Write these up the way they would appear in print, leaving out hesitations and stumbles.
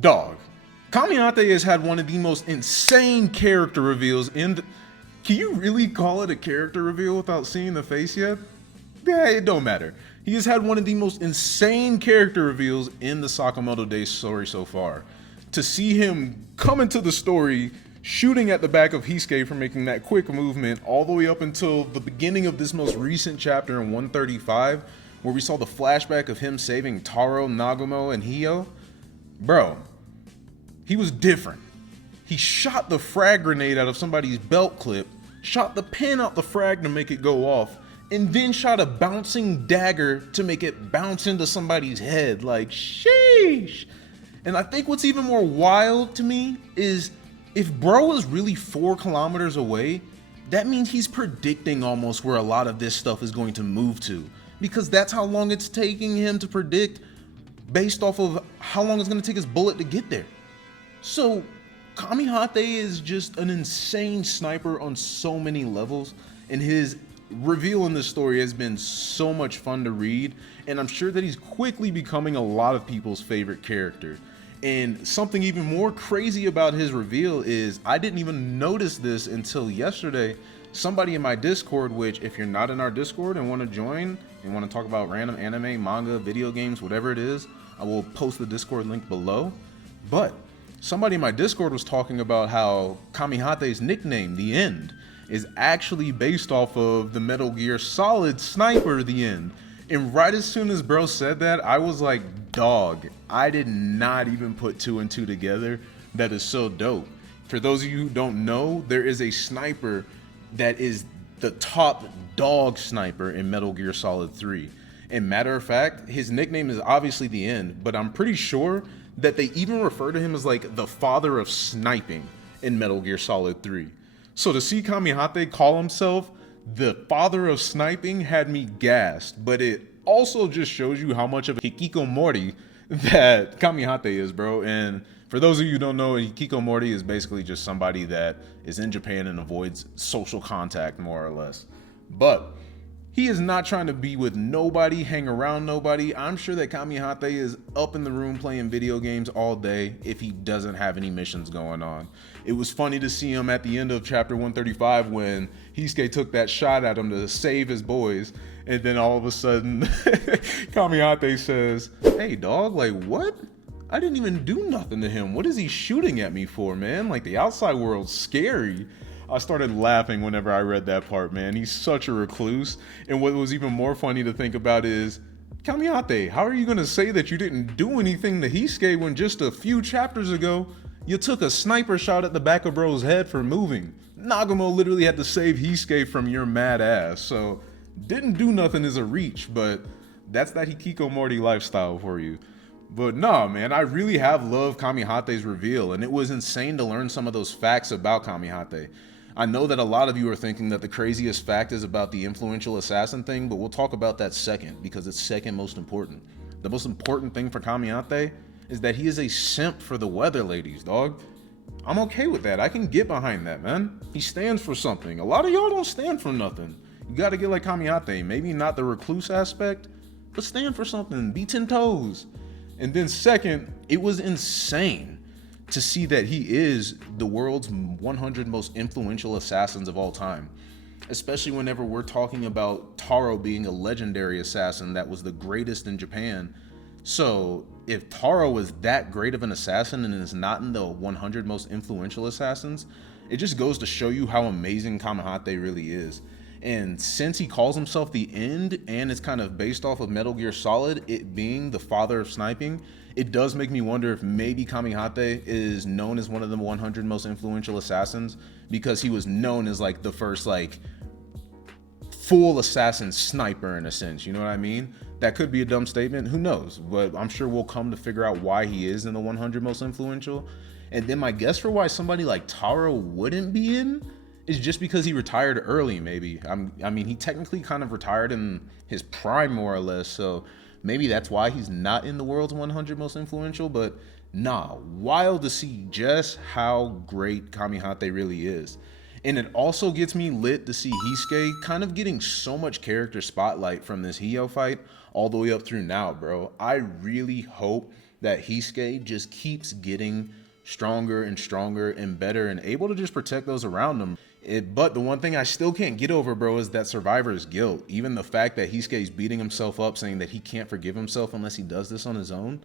Dog. Kamihate has had one of the most insane character reveals in the... Can you really call it a character reveal without seeing the face yet? Yeah, it don't matter. He has had one of the most insane character reveals in the Sakamoto Days story so far. To see him come into the story, shooting at the back of Heisuke for making that quick movement, all the way up until the beginning of this most recent chapter in 135, where we saw the flashback of him saving Taro, Nagumo, and Hio. Bro, he was different. He shot the frag grenade out of somebody's belt clip, shot the pin out the frag to make it go off, and then shot a bouncing dagger to make it bounce into somebody's head. Like, sheesh. And I think what's even more wild to me is if bro is really 4 kilometers away, that means he's predicting almost where a lot of this stuff is going to move to, because that's how long it's taking him to predict based off of how long it's going to take his bullet to get there. So Kamihate is just an insane sniper on so many levels, and his reveal in this story has been so much fun to read, and I'm sure that he's quickly becoming a lot of people's favorite character. And something even more crazy about his reveal is I didn't even notice this until yesterday. Somebody in my Discord, which if you're not in our Discord and want to join and want to talk about random anime, manga, video games, whatever it is, I will post the Discord link below. But somebody in my Discord was talking about how Kamihate's nickname, The End, is actually based off of the Metal Gear Solid sniper, The End. And right as soon as bro said that, I was like, dog, I did not even put 2 and 2 together. That is so dope. For those of you who don't know, there is a sniper that is the top dog sniper in Metal Gear Solid 3. And matter of fact, his nickname is obviously The End, but I'm pretty sure that they even refer to him as like the father of sniping in Metal Gear Solid 3. So to see Kamihate call himself the father of sniping had me gassed, but it also just shows you how much of a hikikomori that Kamihate is, bro. And for those of you who don't know, a hikikomori is basically just somebody that is in Japan and avoids social contact, more or less. But he is not trying to be with nobody, hang around nobody. I'm sure that Kamihate is up in the room playing video games all day if he doesn't have any missions going on. It was funny to see him at the end of chapter 135 when Heisuke took that shot at him to save his boys. And then all of a sudden, Kamihate says, hey dog, like what? I didn't even do nothing to him. What is he shooting at me for, man? Like the outside world's scary. I started laughing whenever I read that part, man. He's such a recluse. And what was even more funny to think about is, Kamihate, how are you going to say that you didn't do anything to Heisuke when just a few chapters ago, you took a sniper shot at the back of bro's head for moving? Nagumo literally had to save Heisuke from your mad ass. So, didn't do nothing is a reach, but that's that hikikomori lifestyle for you. But nah, man, I really have loved Kamihate's reveal, and it was insane to learn some of those facts about Kamihate. I know that a lot of you are thinking that the craziest fact is about the influential assassin thing, but we'll talk about that second, because it's second most important. The most important thing for Kamihate is that he is a simp for the weather ladies, dog. I'm okay with that. I can get behind that, man. He stands for something. A lot of y'all don't stand for nothing. You gotta get like Kamihate. Maybe not the recluse aspect, but stand for something. Be 10 toes. And then second, it was insane to see that he is the world's 100 most influential assassins of all time. Especially whenever we're talking about Taro being a legendary assassin that was the greatest in Japan. So if Taro was that great of an assassin and is not in the 100 most influential assassins, it just goes to show you how amazing Kamihate really is. And since he calls himself The End and it's kind of based off of Metal Gear Solid, it being the father of sniping, it does make me wonder if maybe Kamihate is known as one of the 100 most influential assassins because he was known as like the first like full assassin sniper in a sense, you know what I mean? That could be a dumb statement, who knows? But I'm sure we'll come to figure out why he is in the 100 most influential. And then my guess for why somebody like Taro wouldn't be in is just because he retired early, maybe. I mean, he technically kind of retired in his prime, more or less, so maybe that's why he's not in the world's 100 most influential, but nah, wild to see just how great Kamihate really is. And it also gets me lit to see Heisuke kind of getting so much character spotlight from this Hio fight all the way up through now, bro. I really hope that Heisuke just keeps getting stronger and stronger and better and able to just protect those around him. But the one thing I still can't get over, bro, is that survivor's guilt. Even the fact that Heisuke's beating himself up, saying that he can't forgive himself unless he does this on his own.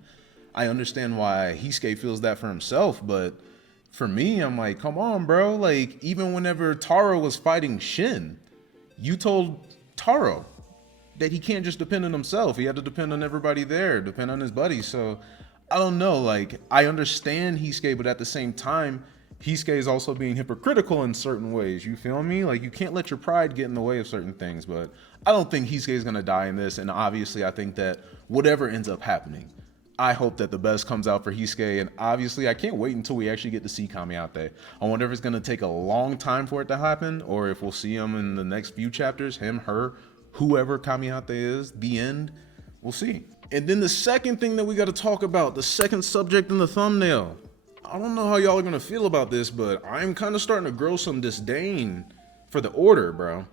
I understand why Heisuke feels that for himself, but for me, I'm like, come on, bro. Like, even whenever Taro was fighting Shin, you told Taro that he can't just depend on himself. He had to depend on everybody there, depend on his buddies. So I don't know. Like, I understand Heisuke, but at the same time, Heisuke is also being hypocritical in certain ways. You feel me? Like, you can't let your pride get in the way of certain things. But I don't think Heisuke is going to die in this. And obviously, I think that whatever ends up happening, I hope that the best comes out for Heisuke. And obviously, I can't wait until we actually get to see Kamihate. I wonder if it's going to take a long time for it to happen, or if we'll see him in the next few chapters, him, her, whoever Kamihate is, the end. We'll see. And then the second thing that we got to talk about, the second subject in the thumbnail. I don't know how y'all are going to feel about this, but I'm kind of starting to grow some disdain for the Order, bro.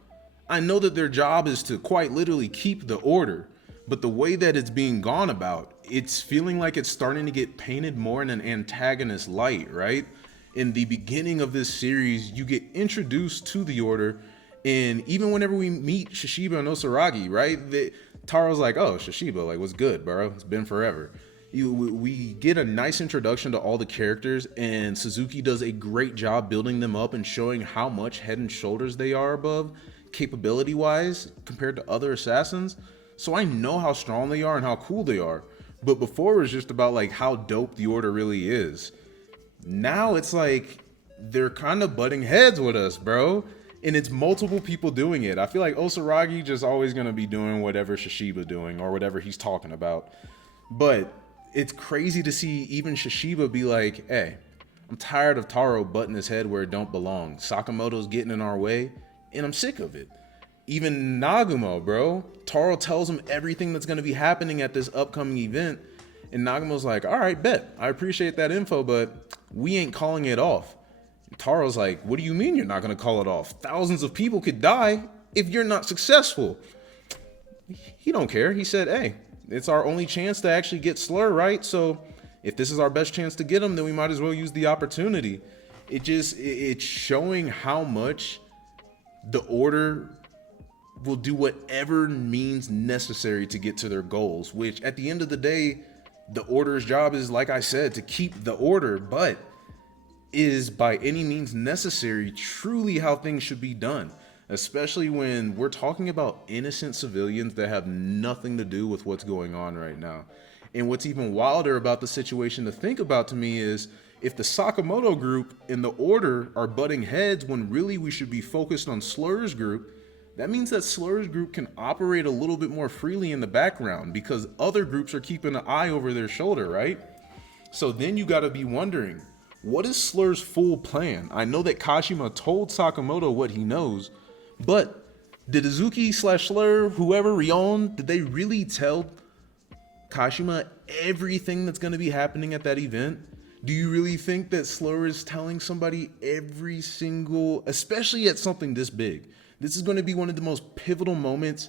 I know that their job is to quite literally keep the order, but the way that it's being gone about, it's feeling like it's starting to get painted more in an antagonist light, right? In the beginning of this series, you get introduced to the Order, and even whenever we meet Shishiba and Osaragi, right? Taro's like, oh, Shishiba, like, what's good, bro? It's been forever. We get a nice introduction to all the characters, and Suzuki does a great job building them up and showing how much head and shoulders they are above, capability-wise, compared to other assassins. So I know how strong they are and how cool they are. But before it was just about like how dope the Order really is. Now it's like they're kind of butting heads with us, bro. And it's multiple people doing it. I feel like Osaragi just always going to be doing whatever Shishiba doing or whatever he's talking about. But it's crazy to see even Shishiba be like, hey, I'm tired of Taro butting his head where it don't belong. Sakamoto's getting in our way, and I'm sick of it. Even Nagumo, bro. Taro tells him everything that's going to be happening at this upcoming event, and Nagumo's like, all right, bet. I appreciate that info, but we ain't calling it off. And Taro's like, what do you mean you're not going to call it off? Thousands of people could die if you're not successful. He don't care. He said, hey, it's our only chance to actually get Slur, right? So if this is our best chance to get him, then we might as well use the opportunity. It's showing how much the Order will do whatever means necessary to get to their goals, which at the end of the day, the Order's job is, like I said, to keep the order, but is by any means necessary truly how things should be done, especially when we're talking about innocent civilians that have nothing to do with what's going on right now. And what's even wilder about the situation to think about to me is if the Sakamoto group and the Order are butting heads when really we should be focused on Slurs group, that means that Slurs group can operate a little bit more freely in the background because other groups are keeping an eye over their shoulder, right? So then you got to be wondering, what is Slur's full plan? I know that Kashima told Sakamoto what he knows, but did Uzuki / Slur, whoever, Rion, did they really tell Kashima everything that's going to be happening at that event? Do you really think that Slur is telling somebody every single, especially at something this big? This is going to be one of the most pivotal moments,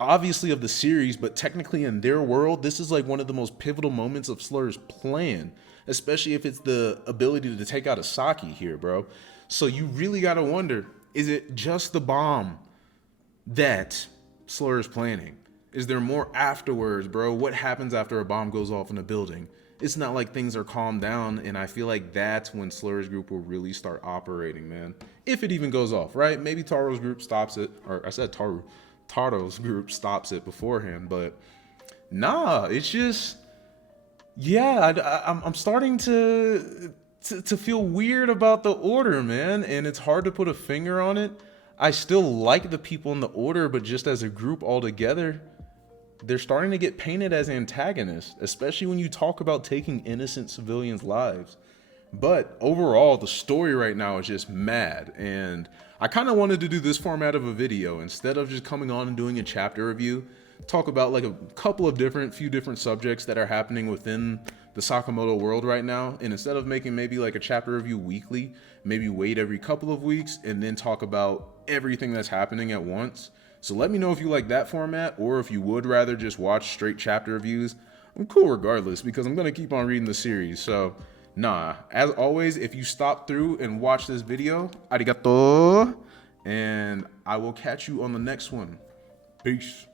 obviously of the series, but technically in their world, this is like one of the most pivotal moments of Slur's plan, especially if it's the ability to take out a Saki here, bro. So you really got to wonder, is it just the bomb that Slur is planning? Is there more afterwards, bro? What happens after a bomb goes off in a building? It's not like things are calmed down, and I feel like that's when Slur's group will really start operating, man. If it even goes off, right? Maybe Taro's group stops it, or I said Taro's group stops it beforehand, but nah, it's just, yeah, I'm starting to feel weird about the Order, man, and it's hard to put a finger on it. I still like the people in the Order, but just as a group altogether, they're starting to get painted as antagonists, especially when you talk about taking innocent civilians' lives. But overall, the story right now is just mad, and I kind of wanted to do this format of a video instead of just coming on and doing a chapter review. Talk about like a couple of few different subjects that are happening within the Sakamoto world right now, and instead of making maybe like a chapter review weekly, maybe wait every couple of weeks and then talk about everything that's happening at once. So let me know if you like that format, or if you would rather just watch straight chapter reviews. I'm cool regardless because I'm gonna keep on reading the series. So, nah. As always, if you stop through and watch this video, arigato, and I will catch you on the next one. Peace.